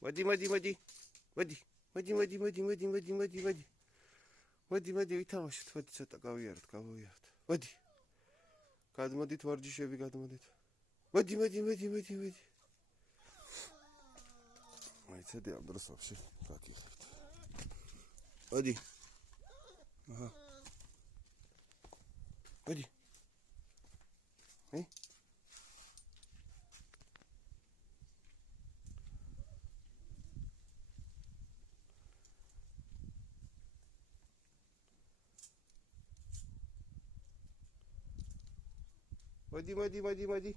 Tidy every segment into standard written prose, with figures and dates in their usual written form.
მოდი ვითამაშოთ, მოდი ცოტა გავიაროთ. მოდი. გადმოდით ვარჯიშები, გადმოდით. მოდი. მაიცედი ამ დროს ვაფშე გაგიხებთ. მოდი. აჰა. მოდი. მოდი.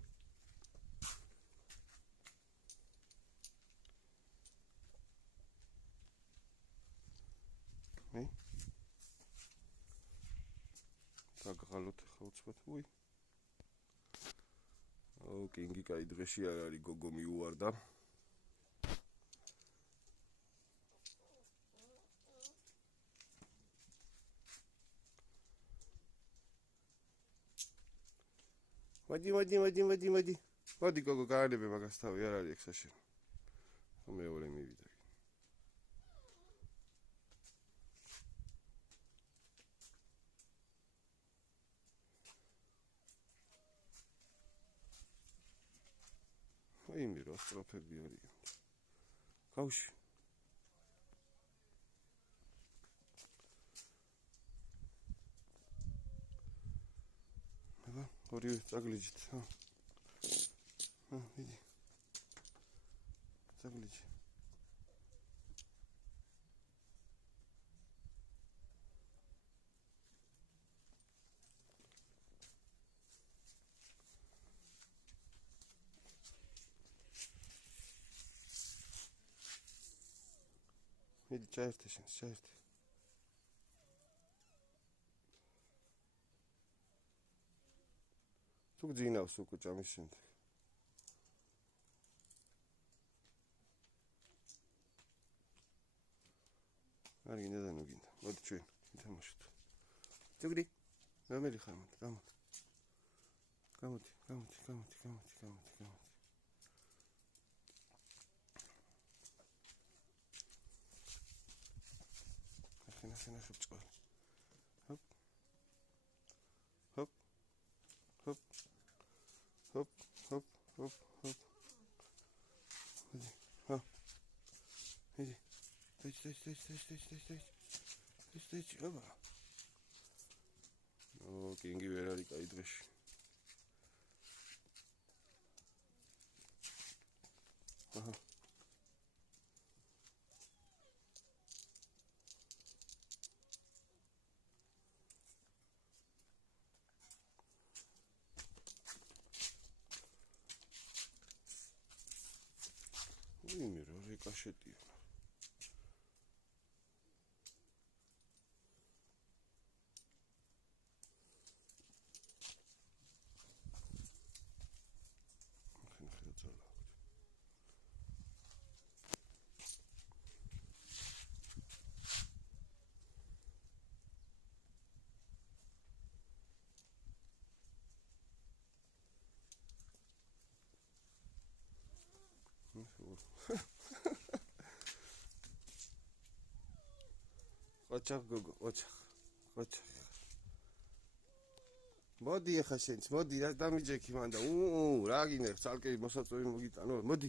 დაგღალოთ ხა უცბად. უი. აუ, კინგი კაი დღეში არ არის, გოგო მიუვარდა. მოდი. მოდი გოგო, გაანებე მაგას თავი, არ არის ეგ საშენ. მეორე მივიდა. იმი რა სტროფები არის. გავში. აბა, ორივე წაგლიჯით, ხო? მიდი. წაგლიჯი. მიდი ჩაერთე შენ, ჩაერთე. თუ გძინავს უკვე ჭამის შემდეგ. არ გინდა და ნუ გინდა. მოდი ჩვენ ვითამაშოთ. ძუგდი. რომელი ხარ მოდი, გამოდი. ახლა შევწყვეტ. ჰოპ. მიდი. დაიჭ. აბა. ო, კინგი ვერ არის კაი დღეში. აჰა. იმი რა რეკაშეტია. ოჩახ გოგო, ოჩახ. მოდი ახლა შენც, მოდი რა დამიჯექი მანდა. რა გინდა ცალკე მოსაწვევი მოგიტანო. მოდი.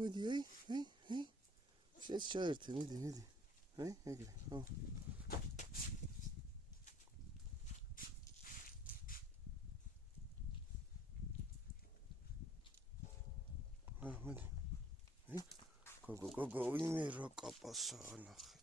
მოდი. აი. შენც ჩაერთე, მიდი. აი, ეგრე. ხო. მოდი. გოგო, იმე რა კაპასაა ნახეთ.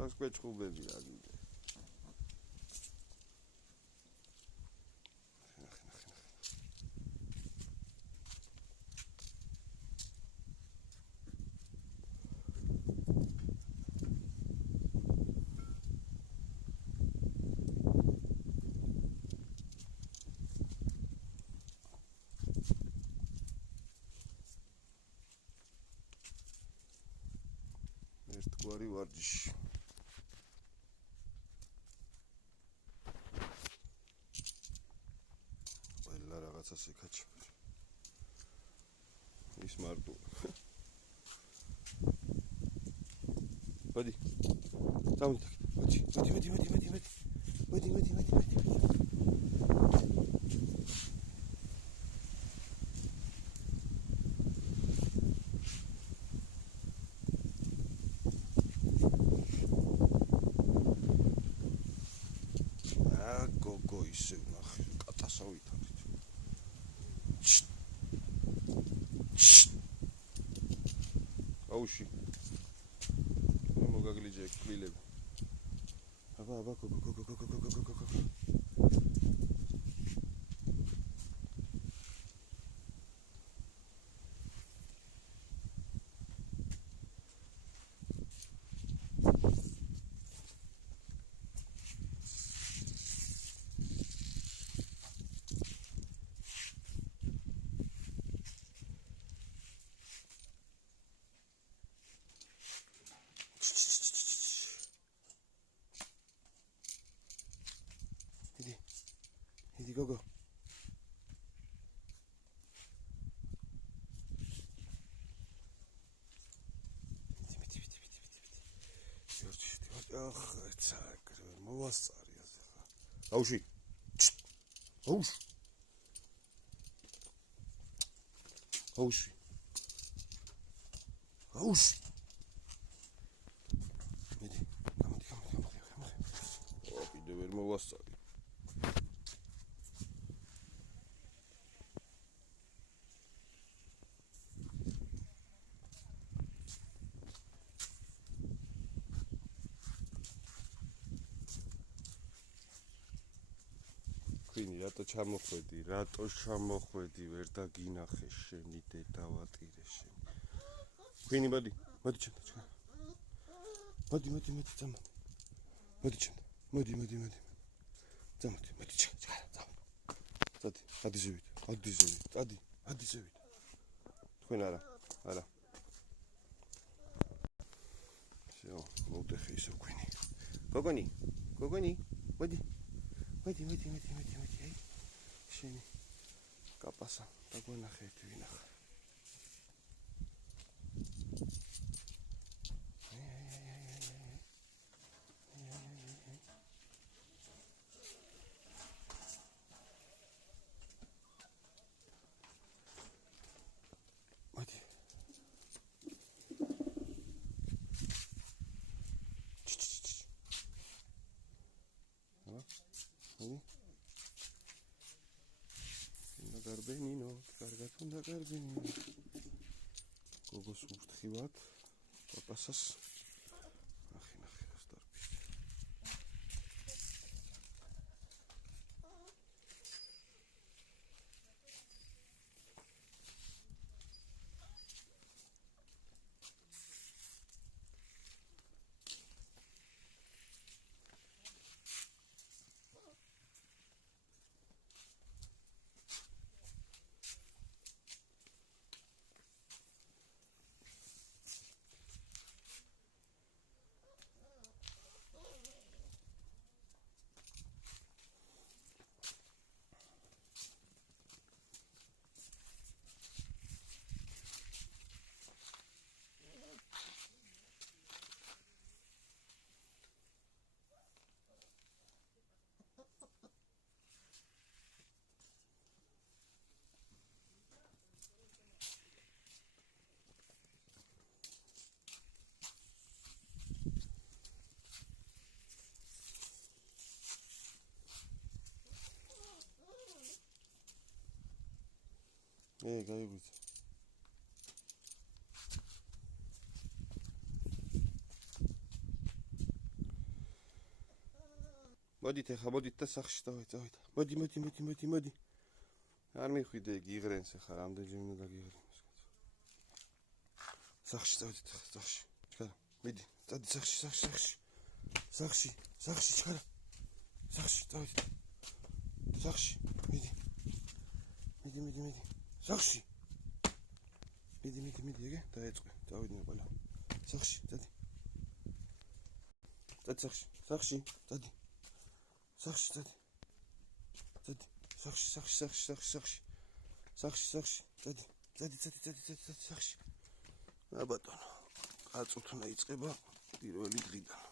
Das geht schon wieder. ერთგვარი ვარჯიში. ყველა რაღაცას ეკაჩება. ის მარტო. მოდი. დავით. მოდი. გოგო ისე ნახე, კატასავით არის. აუში. მოგაგლიჯე კვილები. აბა, გოგო. 이디 고고. აუში. მიდი. ო, კიდე ვერ მოვასწარი. რატო ჩამოხვედი ვერ დაგინახე შენი დედავატირე შენ ქვინი მოდი ჩემთან მოდი წამო მოდი ჩემთან მოდი წამოდი მოდი ჩემთან წადი ადი ზევით თქვენ არა всё მოვდეხე ისო ქვინი გოგონი მოდი შენი კაპასა დაგვენახე ერთი ვინახა მოდი გარბენინო, კარგად უნდა გარბენინო. გოგოს ურთხივად, პაპასას. ნახე, რას დარბის. გაიგეთ. მოდით ახლა მოდით და სახში დავით. მოდი. არ მიხვიდე გიღრენს ახლა რამდენჯერ უნდა გაგიღრენოს. სახში დავით სახში. ჩქარა. მიდი, წადი სახში. ჩქარა. სახში დავით. სახში. მიდი. სახში. მიდი, ეგე დაეწყე. დავიდნენ ყველა. სახში, წადი. წადი სახში წადი სახში წადი სახში წადი სახში. რა ბატონო, აწუთნა იწყება პირველი დღიდან.